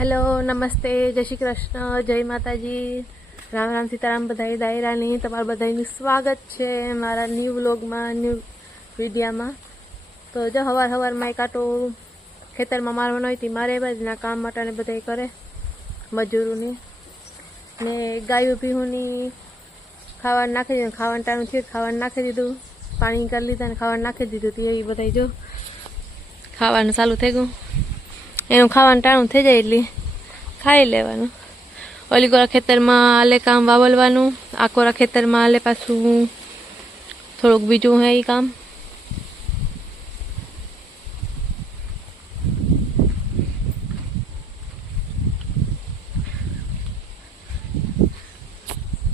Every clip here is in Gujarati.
हेलो नमस्ते जय श्री कृष्ण जय माताजी राम राम सीताराम बधाई दायरानी तमारा बधाईનું સ્વાગત છે મારા ન્યૂ વ્લોગમાં ન્યૂ વિડીયામાં। તો જો હવારમાં કાંટો ખેતરમાં મારવાનો હોય તી મારે બાજના કામ માટાને બધાય કરે મજૂરોની ને ગાયો ભીહુની ખાવાનું નાખી દીધું। ખાવાનું ટાણું થયું ખાવાનું નાખી દીધું, પાણી કરી લીધા ને ખાવાનું નાખી દીધું તી એ બધાય જો ખાવાનું ચાલુ થઈ ગયું। એનું ખાવાનું ટાણું થઈ જાય એટલે ખાઈ લેવાનું। ઓલી કોરા ખેતરમાં આલે કામ વાવલવાનું, આ કોરા ખેતરમાં આલે પાછું થોડુંક બીજું હે એ કામ।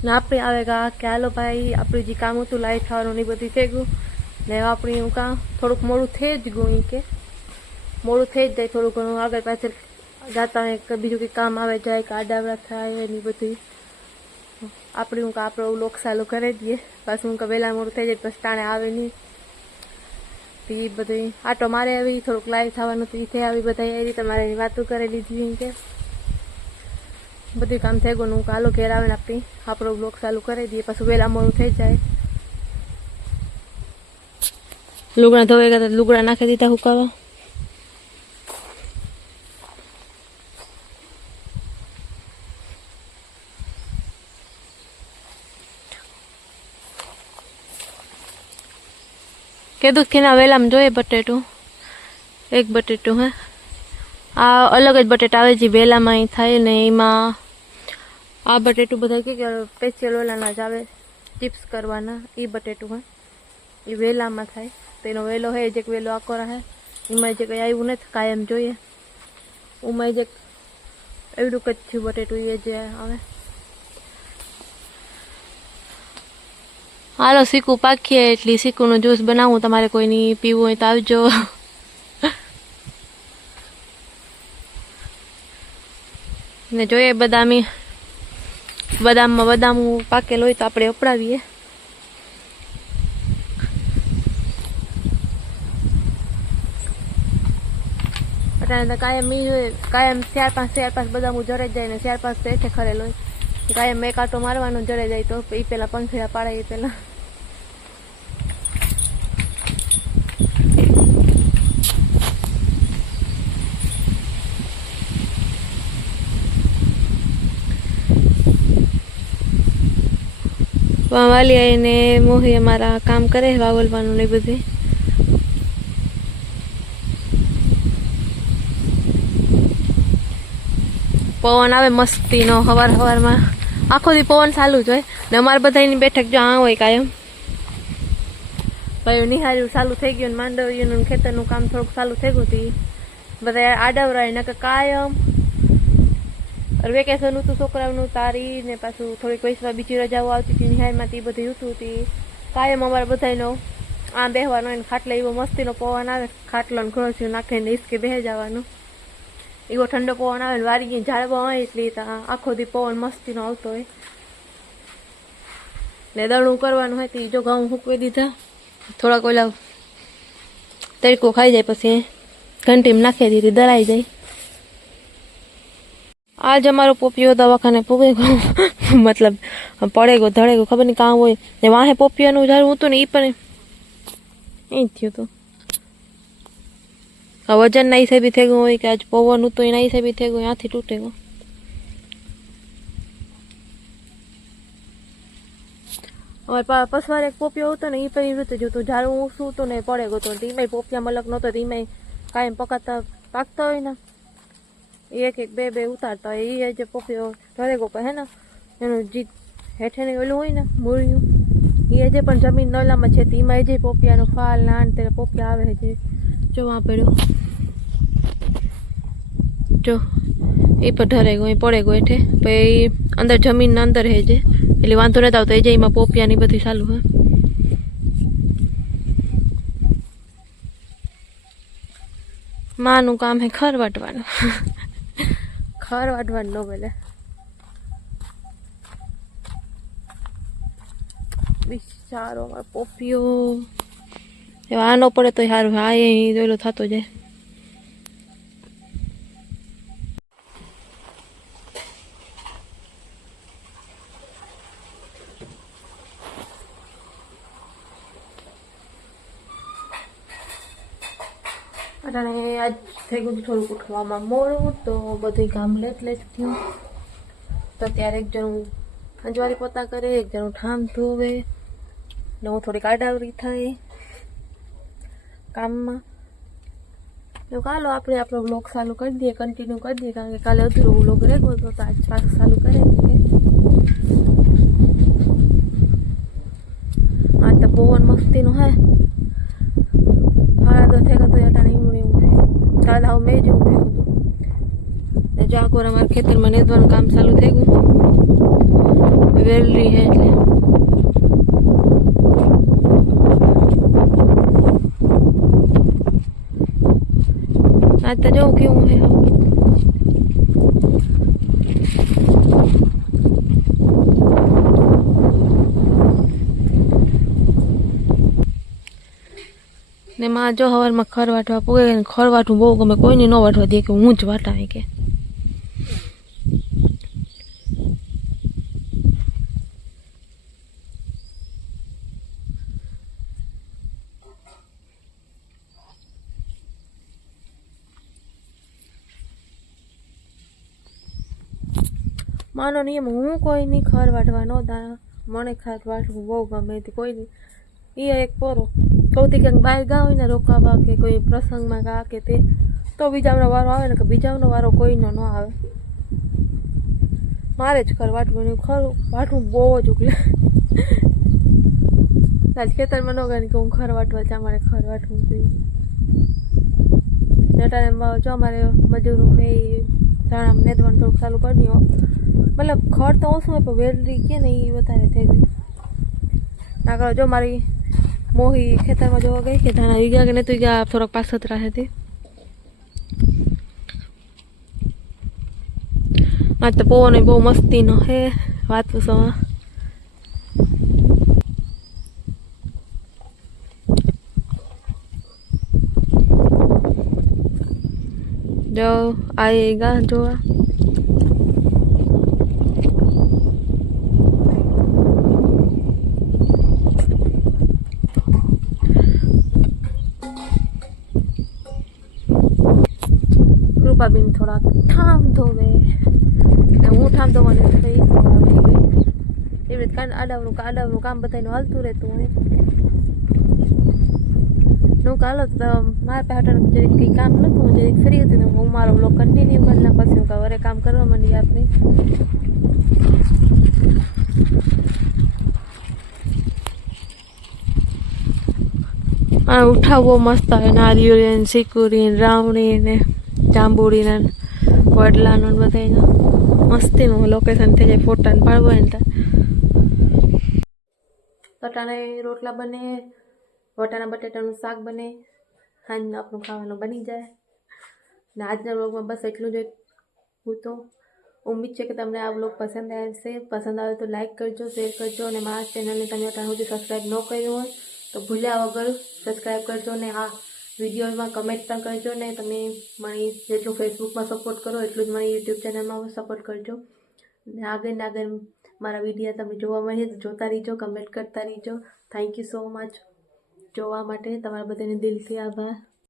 ને આપણે આવેગા કે હાલો ભાઈ આપણું જે કામ હતું લાઈટ થવાનું ને બધું થઈ ગયું ને આપણે એવું કામ થોડુંક મોડું થઈ જ ગયું એ કે મોડું થઈ જ જાય થોડું ઘણું આગળ પાછળ જાતા હોય બીજું કંઈ કામ આવે જાય કે આડાવડા થાય એની બધું આપણે હું આપણો લોક ચાલુ કરી દઈએ પાછું હું વહેલા મોડું થઈ જાય પછી ટાણે આવે નહીં એ બધું આટો મારે આવી થોડુંક લાઈવ થવાનું તો એ થઈ આવી બધા એ રીતે મારે વાતો કરી લીધી એમ કે બધું કામ થઈ ગયું હું હાલો ઘેર આવે ને આપણો બ્લોક ચાલુ કરી દઈએ પાછું વહેલા મોડું થઈ જાય। લુગડા ધોવાઈ ગયા લુગડા નાખી દીધા હુકાવા। કીધું કે ના વેલામાં જોઈએ બટેટું એક બટેટું હે આ અલગ જ બટેટા આવે જે વેલામાં અહીં થાય ને એમાં આ બટેટું બધા કે સ્પેશિયલ ઓલાના જ આવે ચિપ્સ કરવાના એ બટેટું હે એ વેલામાં થાય તેનો વેલો હે જે વેલો આકોરા હે એમાં જે કંઈ આવ્યું નથી કાયમ જોઈએ ઉમાં જે એવડું કચ્છું બટેટું એ જે આવે। હાલો સીકું પાકીએ એટલે સીકુનું જ્યુસ બનાવું, તમારે કોઈની પીવું હોય તો આવજો। ને જોઈએ બદામમાં બદામ પાકેલ હોય તો આપણે અપડાવીએ। અત્યારે કાયમ કાયમ ચાર પાંચ બદામ જરે જાય ને 4-5 તો ખરેલ હોય કાયમ એક આટો મારવાનો જરે જાય તો એ પેલા પંખીડા પાડે એ પેલા વાલી આવીને મોહી અમારા કામ કરે વાવલવાનું ને બધું। પવન આવે મસ્તીનો હવારમાં આખો દી પવન ચાલુ જ હોય ને અમારે બધાની બેઠક જો આ હોય કાયમ ભાઈ નિહાર્યું ચાલુ થઈ ગયું ને માંડવીનું ખેતરનું કામ થોડુંક ચાલુ થઈ ગયું હતું બધા આડાવરાય ને કાયમ વેકેશન હતું છોકરાઓનું તારી ને પાછું થોડીક વૈસવા બીજી રજાઓ આવતી હતી નિહાળમાં તે બધું હતું હતી કાયમ અમારે બધાનો આ બેહવાનો હોય ને ખાટલે એવો મસ્તીનો પવન આવે ખાટલો ને ઘોડું નાખીને હિસકે બેસી જવાનું એવો ઠંડો પવન આવે ને વારી ઝાડવા હોય એટલે આખો દી પવન મસ્તીનો આવતો હોય ને દળું કરવાનું હોય તો જો ઘઉં સૂકવી દીધા થોડાક ઓલા તડકો ખાઈ જાય પછી ઘંટીમાં નાખી દીધી દળાઈ જાય। આજ અમારો પોપિયો દવાખાને પૂગે ગયો મતલબ પડે ગયો ધડે ગયો ખબર નહીં કામ હોય ને વાહે પોપિયાનું ઝાડું હતું ને એ પણ એ થયું હતું વજન ના હિસાબે થઈ ગયું હોય કે આજ પવન હતું એના હિસાબે થઈ ગયું ત્યાંથી તૂટે ગયો। અમારે પસવાર એક પોપિયો હતો ને એ પણ એવી રીતે જોતું ઝાડું ઊંચું હતું ને પડે ગયો હતો એમાંય પોપિયા મલક નહોતો એમાંય કાયમ પાકતા હોય ને એક બે ઉતારતા હોય એ જે પોપિયો ઘરે ગયો હે ને એનું જીત હેઠે ઓલું હોય ને મૂળિયું એ જે પણ જમીન નોલામાં છે એમાં જે પોપિયાનો ફાલ નાન તે પોપિયા આવે છે જો આ પડ્યો જો એ પણ ઢરાઈ ગયો પડે ગયો હેઠે પછી અંદર જમીનના અંદર હે જે એટલે વાંધો નથી આવતો એ જે એમાં પોપિયાની બધી ચાલુ હે। માનું કામ હે ખર વાટવાનું ન બોલે બિચારો અમારો પોપિયો આ ન પડે તો સારું હા એ જોયેલો થતો જાય। અટાણે આજ થઈ ગયું થોડુંક ઉઠવામાં મોડું, તો બધું કામ લેટ થયું. તો ત્યારે એક જણું અંજવારી પોતા કરે, એક જણું ઠામ ધોવે ને હું થોડીક આડાવરી થાય કામમાં. તો ચાલો આપણે આપણો બ્લોગ ચાલુ કરી દઈએ, કન્ટિન્યુ કરી દઈએ, કારણ કે કાલે અધૂરો બ્લોગ રહેતો હતો, તો આજ પાછું ચાલુ કરી દઈએ. આ તો પવન મસ્તીનું હે, હાડા તો થઈ ગયો અટાણે એવું હે. કાલે આવું મેં જેવું થયું હતું ને જો આખોર અમારા ખેતરમાં નેદવાનું કામ ચાલુ થઈ ગયું. વેલરી હે એટલે આજ તો જોઉં કેવું હે. ને માં જો હવારમાં ખર વાટવા પૂગે, ખર વાટવું બહુ ગમે, કોઈને ન વાટવા દે કે હું જ વાટાવી કે. માનો નિયમ હું કોઈની ખર વાટવા ન દા, મને ખર વાટવું બહુ ગમે તે કોઈ નહીં. એ એક પોરો સૌથી ક્યાંક બહાર ગા હોય ને રોકાવા કે કોઈ પ્રસંગમાં ગા કે તે, તો બીજાનો વારો આવે ને કે બીજાનો વારો કોઈનો ન આવે. મારે જ ખર વાટવું, ખર વાટવું બહુ જ ઉકલે. આજ ખેતરમાં ન ગઈ કે હું ખર વાટવા જા, મારે ખર વાટવું જોઈએ. અટાણે જો અમારે મજૂરો એ ધાણા નેદવાનું થોડુંક ચાલુ કરી દો, મતલબ ખડ તો ઓછું હોય પણ વેલરી કે ને એ વધારે થઈ ગઈ. આગળ જો મારી મોહી ખેતરમાં જોવા ગઈ કે ધાણા વીગા કે નહીં તો વીગા થોડાક પાછતરા હતી. આજ તો પવન બહુ મસ્તીનો હે, વાત પૂછવામાં. જો આएगा જોવા. કૃપાબેન થોડા ઠામ ધોવે, હું ઠામ ધોવાની થઈ એવી રીતે આડાવનું કામ બધાનું હાલતું રહેતું હોય. હું કાલો તો મારા પાસે કંઈ કામ નહોતું, હું જરીક ફ્રી હતી ને હું મારો બ્લોગ કન્ટિન્યુ કરી ના, પછી હું વરે કામ કરવા માંડી આપણે. આ ઉઠાવ બહુ મસ્ત આવે, નારિયેળ સિકુરી રાવણી ને જાંબુડી ને વડલાનું બધાનું મસ્તીનું લોકેશન થઈ જાય ફોટા ને પાડવા ને. તટાણે રોટલા બને, વટાણા બટેટાનું શાક બને, સાંજનું આપણું ખાવાનું બની જાય. ને આજના વ્લોગમાં બસ એટલું જ હું તો ઉમ્મીદ છે કે તમને આ વ્લોગ પસંદ આવશે. પસંદ આવે તો લાઈક કરજો, શેર કરજો, અને મારા ચેનલને તમે અત્યાર સુધી સબસ્ક્રાઈબ ન કર્યું હોય તો ભૂલ્યા વગર સબસ્ક્રાઈબ કરજો. ને આ વિડીયોમાં કમેન્ટ પણ કરજો. ને તમે મને જેટલું ફેસબુકમાં સપોર્ટ કરો એટલું જ મને યુટ્યુબ ચેનલમાં સપોર્ટ કરજો. ને આગળ મારા વિડીયો તમે જોવા મળે તો જોતા રહીજો, કમેન્ટ કરતા રહીજો. થેન્ક યુ સો મચ જોવા માટે, તમારા બધાને દિલથી આભાર.